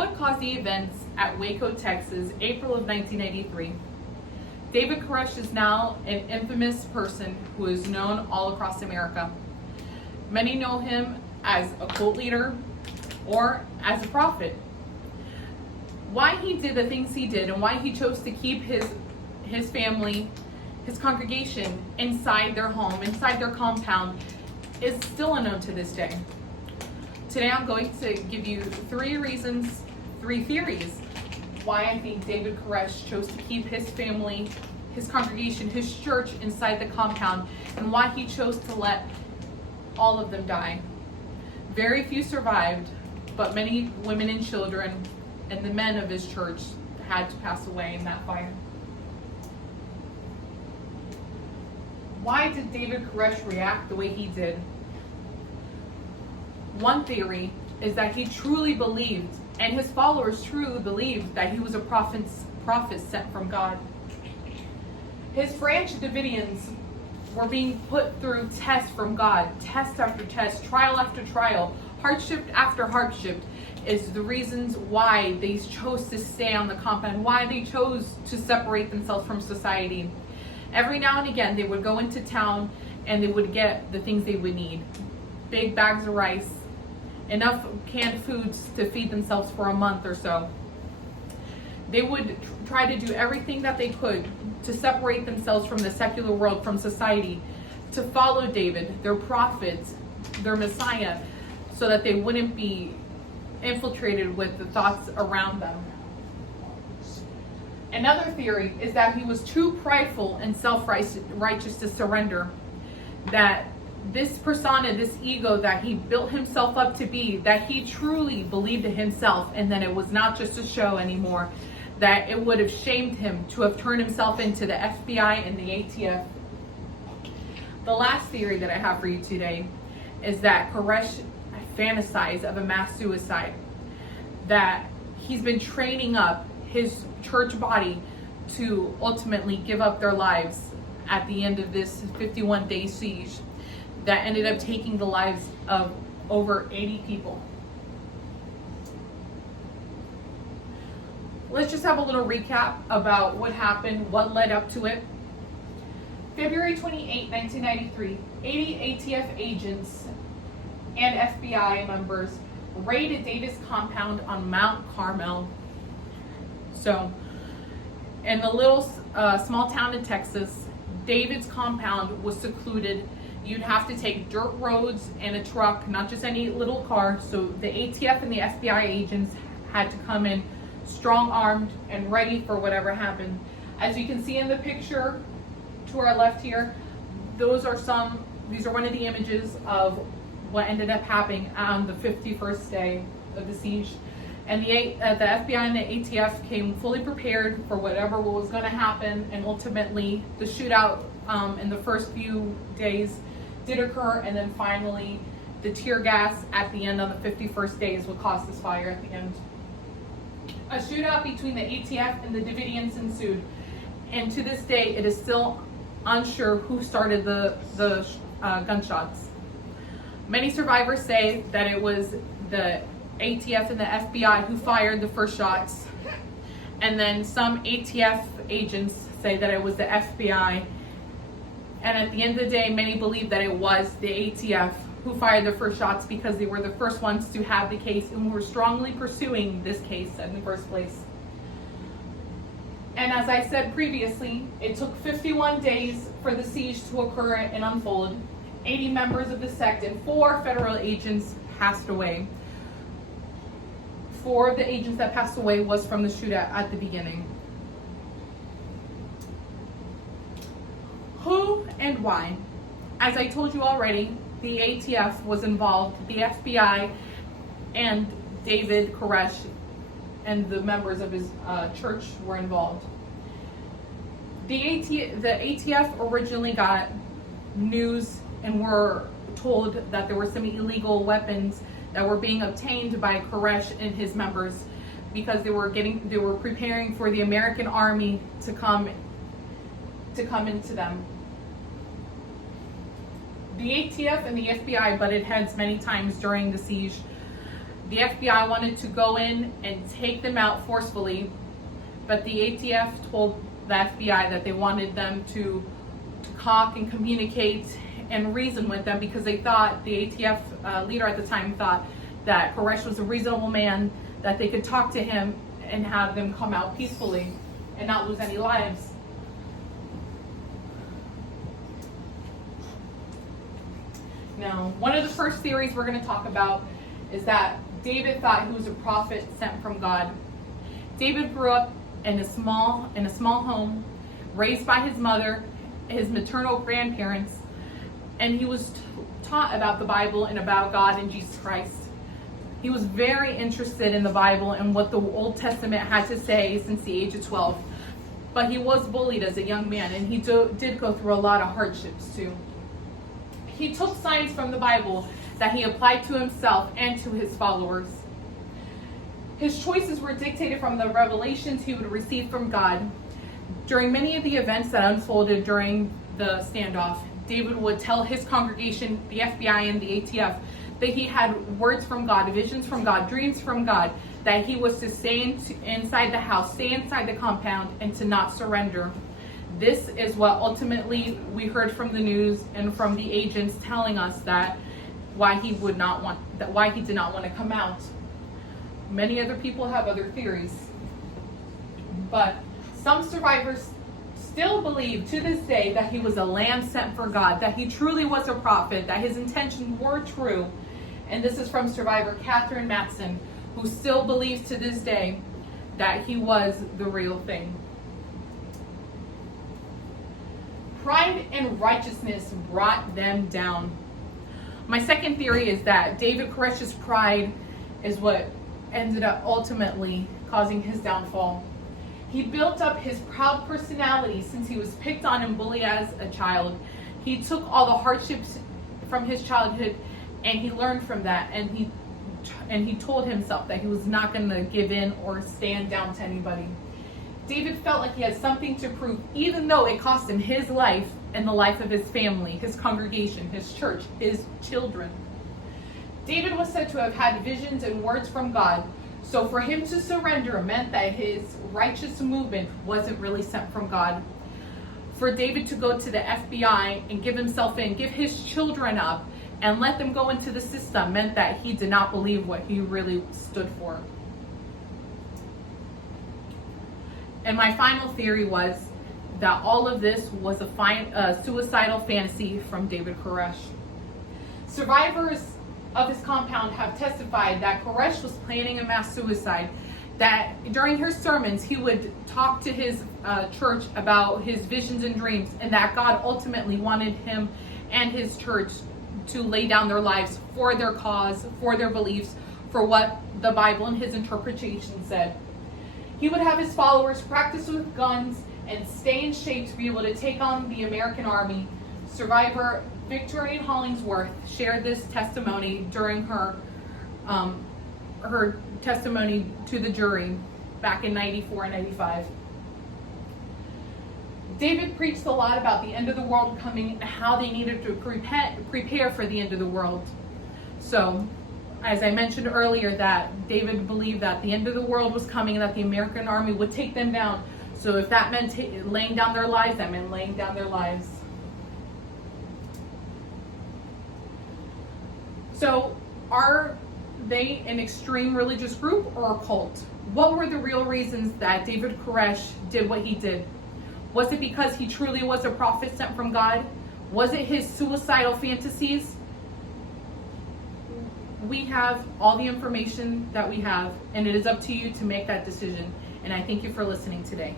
What caused the events at Waco, Texas, April of 1993? David Koresh is now an infamous person who is known all across America. Many know him as a cult leader or as a prophet. Why he did the things he did and why he chose to keep his family, his congregation inside their home, inside their compound, is still unknown to this day. Today I'm going to give you three theories why I think David Koresh chose to keep his family, his congregation, his church inside the compound, and why he chose to let all of them die. Very few survived, but many women and children and the men of his church had to pass away in that fire. Why did David Koresh react the way he did? One theory is that he truly believed, and his followers truly believed, that he was a prophet sent from God. His Branch Davidians were being put through tests from God, test after test, trial after trial, hardship after hardship, is the reasons why they chose to stay on the compound, why they chose to separate themselves from society. Every now and again, they would go into town and they would get the things they would need. Big bags of rice, enough canned foods to feed themselves for a month or so. They would try to do everything that they could to separate themselves from the secular world, from society, to follow David, their prophet, their Messiah, so that they wouldn't be infiltrated with the thoughts around them. Another theory is that he was too prideful and self-righteous to surrender. That this persona, this ego that he built himself up to be, that he truly believed in himself, and that it was not just a show anymore, that it would have shamed him to have turned himself into the FBI and the ATF. The last theory that I have for you today is that Koresh fantasized of a mass suicide, that he's been training up his church body to ultimately give up their lives at the end of this 51-day siege that ended up taking the lives of over 80 people. Let's just have a little recap about what happened, what led up to it. February 28, 1993, 80 ATF agents and FBI members raided David's compound on Mount Carmel. So, in a little small town in Texas, David's compound was secluded. You'd have to take dirt roads and a truck, not just any little car. So the ATF and the FBI agents had to come in strong-armed and ready for whatever happened. As you can see in the picture to our left here, these are one of the images of what ended up happening on the 51st day of the siege. And the FBI and the ATF came fully prepared for whatever was going to happen, and ultimately the shootout in the first few days did occur, and then finally the tear gas at the end on the 51st day is what caused this fire at the end. A shootout between the ATF and the Davidians ensued, and to this day it is still unsure who started the gunshots. Many survivors say that it was the ATF and the FBI who fired the first shots, and then some ATF agents say that it was the FBI, and at the end of the day many believe that it was the ATF who fired the first shots because they were the first ones to have the case and were strongly pursuing this case in the first place. And as I said previously, it took 51 days for the siege to occur and unfold. 80 members of the sect and 4 federal agents passed away. 4 of the agents that passed away was from the shootout at the beginning. Who and why? As I told you already, the ATF was involved, the FBI and David Koresh and the members of his church were involved. The ATF originally got news and were told that there were some illegal weapons that were being obtained by Koresh and his members because they were preparing for the American army to come into them. The ATF and the FBI butted heads many times during the siege. The FBI wanted to go in and take them out forcefully, but the ATF told the FBI that they wanted them to talk and communicate and reason with them, because they thought, the ATF leader at the time thought that Koresh was a reasonable man, that they could talk to him and have them come out peacefully and not lose any lives. Now, one of the first theories we're going to talk about is that David thought he was a prophet sent from God. David grew up in a small home, raised by his mother, his maternal grandparents, and he was taught about the Bible and about God and Jesus Christ. He was very interested in the Bible and what the Old Testament had to say since the age of 12. But he was bullied as a young man, and he did go through a lot of hardships too. He took signs from the Bible that he applied to himself and to his followers. His choices were dictated from the revelations he would receive from God. During many of the events that unfolded during the standoff, David would tell his congregation, the FBI and the ATF, that he had words from God, visions from God, dreams from God, that he was to stay inside the house, stay inside the compound, and to not surrender. This is what ultimately we heard from the news and from the agents telling us that why he did not want to come out. Many other people have other theories, but some survivors still believe to this day that he was a lamb sent for God, that he truly was a prophet, that his intentions were true. And this is from survivor Catherine Matson, who still believes to this day that he was the real thing. Pride and righteousness brought them down. My second theory is that David Koresh's pride is what ended up ultimately causing his downfall. He built up his proud personality since he was picked on and bullied as a child. He took all the hardships from his childhood and he learned from that, and he told himself that he was not going to give in or stand down to anybody. David felt like he had something to prove, even though it cost him his life and the life of his family, his congregation, his church, his children. David was said to have had visions and words from God, so for him to surrender meant that his righteous movement wasn't really sent from God. For David to go to the FBI and give himself in, give his children up, and let them go into the system meant that he did not believe what he really stood for. And my final theory was that all of this was a suicidal fantasy from David Koresh. Survivors of his compound have testified that Koresh was planning a mass suicide, that during his sermons he would talk to his church about his visions and dreams, and that God ultimately wanted him and his church to lay down their lives for their cause, for their beliefs, for what the Bible and his interpretation said. He would have his followers practice with guns and stay in shape to be able to take on the American army. Survivor Victorine Hollingsworth shared this testimony during her testimony to the jury back in 94 and 95. David preached a lot about the end of the world coming and how they needed to prepare for the end of the world. So, as I mentioned earlier, that David believed that the end of the world was coming and that the American army would take them down. So if that meant laying down their lives, that meant laying down their lives. So are they an extreme religious group or a cult? What were the real reasons that David Koresh did what he did? Was it because he truly was a prophet sent from God? Was it his suicidal fantasies? We have all the information that we have, and it is up to you to make that decision. And I thank you for listening today.